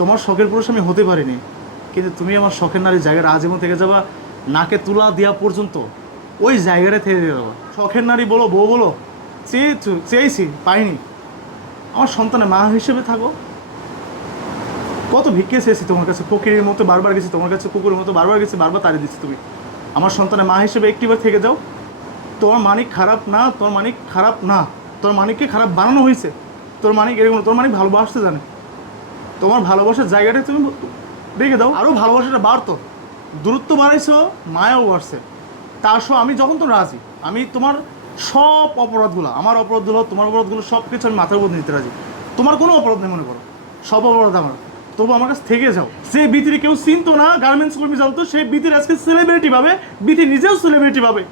তোমার শখের পুরুষ আমি হতে পারিনি। কিন্তু তুমি আমার শখের নারী জায়গাটা আজীবন থেকে যাবা, নাকে তুলা দেওয়া পর্যন্ত ওই জায়গাটা থেকে দিয়ে দেবো শখের নারী বলো, বউ বলো, চেয়ে চেয়েছি, পাইনি। আমার সন্তানের মা হিসেবে থাকো। কত ভিক্ষে চেয়েছি তোমার কাছে, ফকিরের মতো বারবার গেছি তোমার কাছে, কুকুরের মতো বারবার গেছি, বারবার তাড়িয়ে দিচ্ছি তুমি। আমার সন্তানের মা হিসেবে একটিবার থেকে যাও। তোমার মানিক খারাপ না, তোর মানিক খারাপ না। তোর মানিককে খারাপ বানানো হয়েছে। তোর মানিক এরকম তোর মানিক ভালোবাসতে জানে। তোমার ভালোবাসার জায়গাটা তুমি রেখে দাও। আরও ভালোবাসাটা বাড়তো। দূরত্ব বাড়াইছো, মায়াও বাড়ছে। তা সহ আমি যখন তো রাজি, আমি তোমার সব অপরাধগুলো, আমার অপরাধগুলো, তোমার অপরাধগুলো সব কিছু আমি মাথার উপর নিতে রাজি। তোমার কোনো অপরাধ নেই, মনে করো। সব অপরাধ আমার। তবু আমার কাছে থেকে যাও। যে বিতির কেউ চিনতো না গার্মেন্টস কর্মী জানতো সেই বিতির আজকে সেলিব্রিটি পাবে বিতি নিজেও সেলিব্রিটি পাবে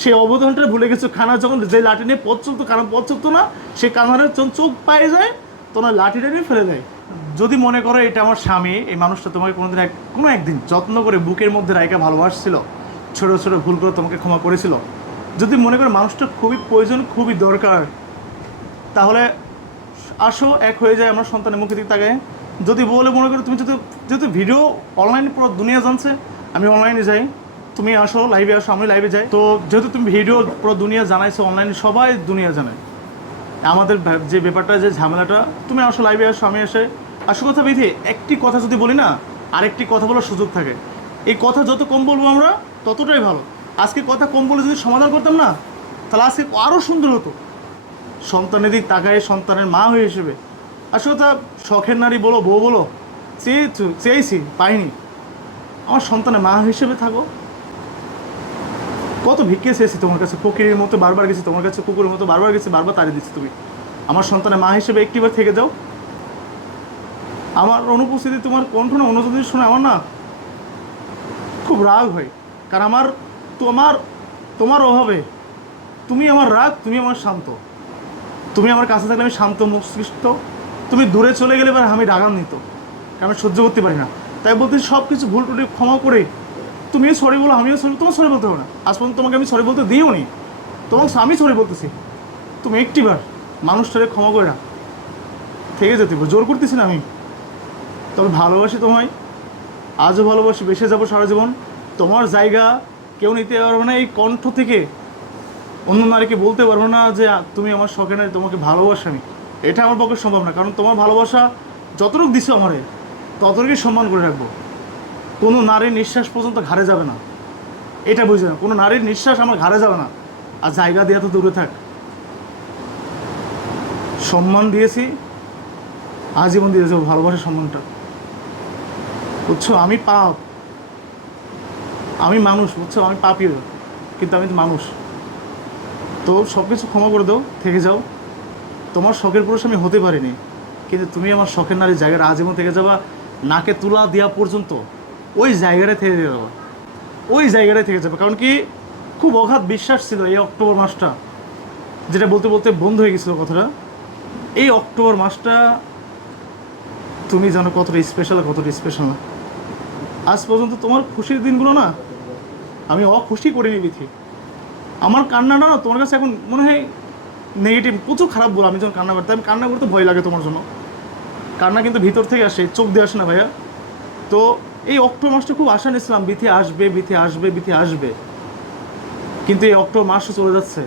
সেই অবদানটা ভুলে গেছো খানা যখন যে লাঠি নিয়ে পথ চলতো, কারণ পথ চলতো না, সে কানারের চোখ পায়ে যায় তোমার লাঠিটা নিয়ে ফেলে দেয়। যদি মনে করো এটা আমার স্বামী, এই মানুষটা তোমাকে কোনোদিন এক কোনো একদিন যত্ন করে বুকের মধ্যে রায়কা ভালোবাসছিল, ছোটো ছোটো ভুল করে তোমাকে ক্ষমা করেছিল, যদি মনে করো মানুষটা খুবই প্রয়োজন, খুবই দরকার, তাহলে আসো, এক হয়ে যায় আমার সন্তানের মুখে দিকে তাকায় যদি বলে মনে করো তুমি যদি যেহেতু ভিডিও অনলাইনে পুরো দুনিয়া জানছে, আমি অনলাইনে যাই, তুমি আসো লাইভে আসো, আমি লাইভে যাই। তো যেহেতু তুমি ভিডিও পুরো দুনিয়া জানাইছো অনলাইনে সবাই দুনিয়া জানে। আমাদের যে ব্যাপারটা, যে ঝামেলাটা, তুমি আসো লাইভে আসো, আমি এসে আসল কথা বিধি, একটি কথা যদি বলি না, আরেকটি কথা বলার সুযোগ থাকে। এই কথা যত কম বলব আমরা, ততটাই ভালো। আজকে কথা কম বলে যদি সমাধান করতাম না, তাহলে আজকে আরও সুন্দর হতো। সন্তানের দিক তাকায়, সন্তানের মা হয়ে হিসেবে আসলে কথা শখের নারী বলো, বউ বলো চেয়ে চেয়েছি, পাইনি। আমার সন্তানের মা হিসেবে থাকো। কত ভিক্ষে চেয়েছি তোমার কাছে? ফকিরের মতো বারবার গেছি, তোমার কাছে কুকুরের মতো বারবার গেছি, বারবার তাড়িয়ে দিচ্ছি তুমি। আমার সন্তানের মা হিসেবে একটিবার থেকে যাও। আমার অনুপস্থিতি তোমার কণ্ঠ না অনুপস্থিতি শুনে আমার না? খুব রাগ হয়। কারণ আমার তোমার তোমার অভাবে তুমি আমার রাগ, তুমি আমার শান্ত। তুমি আমার কাছে থাকলে আমি শান্ত, মস্তিষ্ক। তুমি দূরে চলে গেলে এবার আমি রাগান্বিত। কারণ আমি সহ্য করতে পারি না। তাই বলতে সব কিছু ভুল টুটি ক্ষমা করে তুমিও সরি বলো, আমিও সরি, তোমার সরি বলতে হবে না। আজ পর্যন্ত তোমাকে আমি সরি বলতে দিও নি তোমাকে আমি সরি বলতেছি। তুমি একটিবার মানুষটারে ক্ষমা করে না থেকে যেতে। জোর করতেছি না আমি। তবে ভালোবাসি তোমায়, আজও ভালোবাসি বেসে যাব সারা জীবন। তোমার জায়গা কেউ নিতে পারবে না, এই কণ্ঠ থেকে। অন্য নারীকে বলতে পারব না যে, তুমি আমার শখে নাই, তোমাকে ভালোবাসা আমি। এটা আমার পক্ষে সম্ভব না, কারণ তোমার ভালোবাসা যতটুকু দিছো আমারে, ততটুকুই সম্মান করে রাখব। কোনো নারীর নিঃশ্বাস পর্যন্ত ঘাড়ে যাবে না। এটা বুঝে না কোনো নারীর নিঃশ্বাস আমার ঘাড়ে যাবে না। আর জায়গা দিয়ে তো দূরে থাক। সম্মান দিয়েছি, আজীবন দিয়ে যাব ভালোবাসার সম্মানটা। বুঝছ? আমি পাপ। আমি মানুষ, বুঝছ? আমি পাপি কিন্তু আমি তো মানুষ। তো সব কিছু ক্ষমা করে দাও, থেকে যাও। তোমার শখের পুরুষ আমি হতে পারিনি। কিন্তু তুমি আমার শখের নারী জায়গাটা আজীবন থেকে যাবা। নাকে তুলা দেওয়া পর্যন্ত ওই জায়গাটা থেকে যাবা ওই জায়গাটায় থেকে যাবে কারণ কি খুব অগাধ বিশ্বাস ছিল এই অক্টোবর মাসটা, যেটা বলতে বলতে বন্ধ হয়ে গেছিল কথাটা। এই অক্টোবর মাসটা তুমি জানো কতটা স্পেশাল কতটা স্পেশাল না। আজ পর্যন্ত তোমার খুশির দিনগুলো না আমি অখুশি করিনি বিথি আমার কান্নাটা না তোমার কাছে এখন মনে হয় নেগেটিভ প্রচুর খারাপ বলো আমি যখন কান্না করতে আমি কান্না করতে ভয় লাগে তোমার জন্য। কান্না কিন্তু ভিতর থেকে আসে, চোখ দিয়ে আসে না ভাইয়া। তো এই অক্টোবর মাসটা খুব আশা নিয়েছিলাম বিথি আসবে বিথি আসবে বিথি আসবে। কিন্তু এই অক্টোবর মাসটা চলে যাচ্ছে।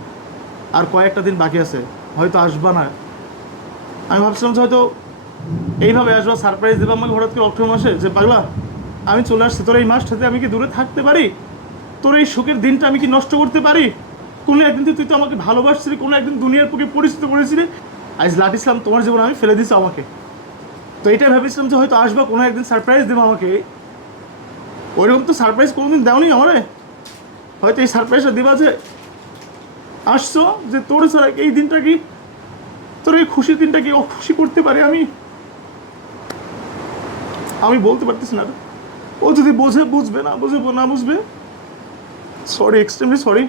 আর কয়েকটা দিন বাকি আছে। হয়তো আসবা না। আমি ভাবছিলাম যে হয়তো এইভাবে আসবা সারপ্রাইজ দেবে আমাকে হঠাৎ করে অক্টোবর মাসে যে, পাগলা, আমি চলে আসছি। তোর এই মাসটাতে আমি কি দূরে থাকতে পারি? তোর এই সুখের দিনটা আমি কি নষ্ট করতে পারি? কোনো একদিন তুই তো আমাকে ভালোবাসছিলি কোনো একদিন দুনিয়ার পক্ষে পরিচিত করেছিলি আজ লাট ইসলাম তোমার জীবন আমি ফেলে দিছি আমাকে। তো এটাই ভেবেছিলাম যে হয়তো আসবা, কোনো একদিন সারপ্রাইজ দেবো আমাকে। ওইরকম তো সারপ্রাইজ কোনোদিন দেওনি আমারে? হয়তো এই সারপ্রাইজটা দিবা যে আসছো, যে তোর ছাড়া এই দিনটা কি? তোর এই খুশির দিনটা কি ও খুশি করতে পারে আমি? আমি বলতে পারতেছি না ও যদি বোঝে, বুঝবে না, বুঝে, না বুঝবে সরি এক্সট্রিমলি সরি